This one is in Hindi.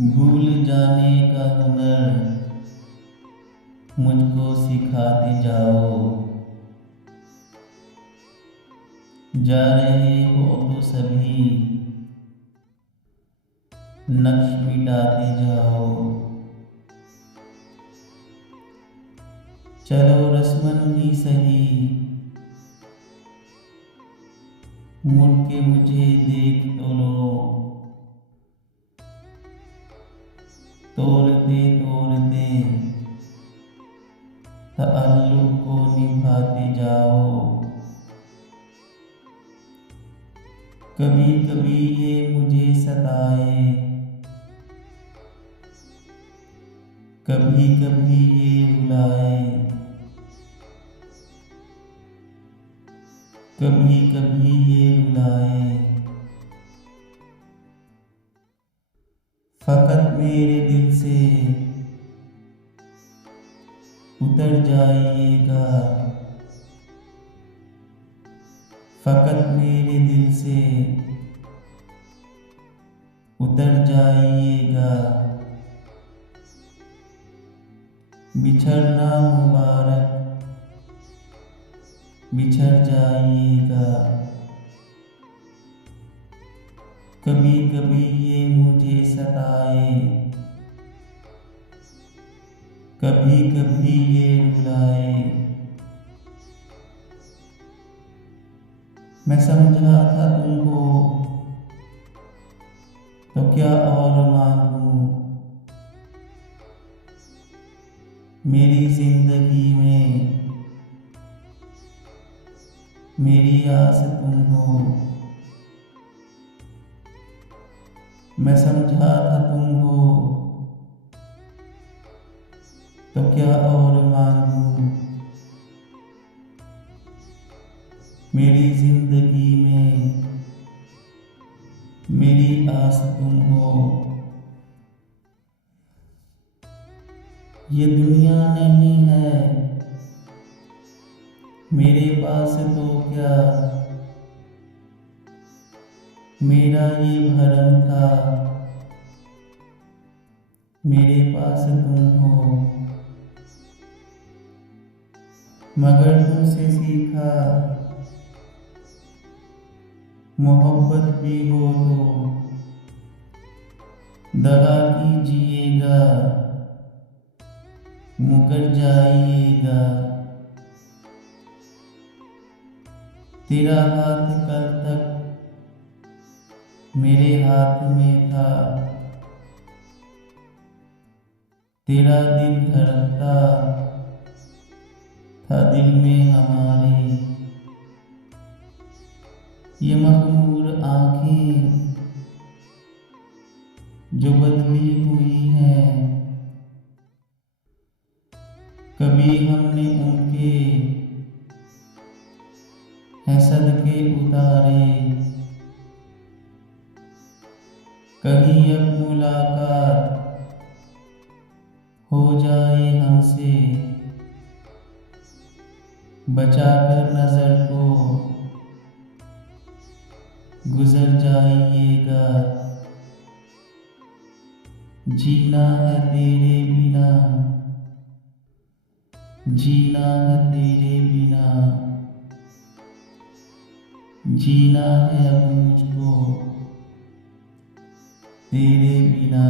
भूल जाने का हुनर मुझको सिखाते जाओ। जा रहे हो तो सभी नक्श मिटाते जाओ। चलो रस्मन ही सही मुड़ के मुझे देख तो लो। तोड़ते तोड़ते ताल्लुक को निभाते जाओ। कभी कभी ये मुझे सताए, कभी कभी ये रुलाए, कभी कभी ये रुलाए। फकत मेरे दिल से उतर जाइएगा, फकत मेरे दिल से उतर जाइएगा। बिछड़ना मुबारक, बिछड़ जाइएगा। कभी कभी ये मुझे सताए, कभी कभी ये रुलाए। मैं समझा था तुमको तो क्या और मांगूं। मेरी जिंदगी में मेरी आस तुम हो। मैं समझा था तुम हो तो क्या और मांगूं। मेरी जिंदगी में मेरी आस तुम हो। ये दुनिया नहीं है मेरे पास तो क्या, मेरा ये भरम था मेरे पास तुम हो। मगर तुमसे सीखा मोहब्बत भी हो तो दगा कीजिएगा, मुकर जाइएगा। तेरा हाथ कल तक मेरे हाथ में था, तेरा दिल धड़कता था दिल में हमारे। ये मखमूर आंखें जो बदली हुई हैं, कभी हमने उनके हैं सदके उतारे। कहीं अब मुलाकात हो जाए हमसे, बचाकर नजर को गुजर जाइएगा। जीना है तेरे बिना, जीना है तेरे बिना, जीना है अब मुझको तेरे बिना।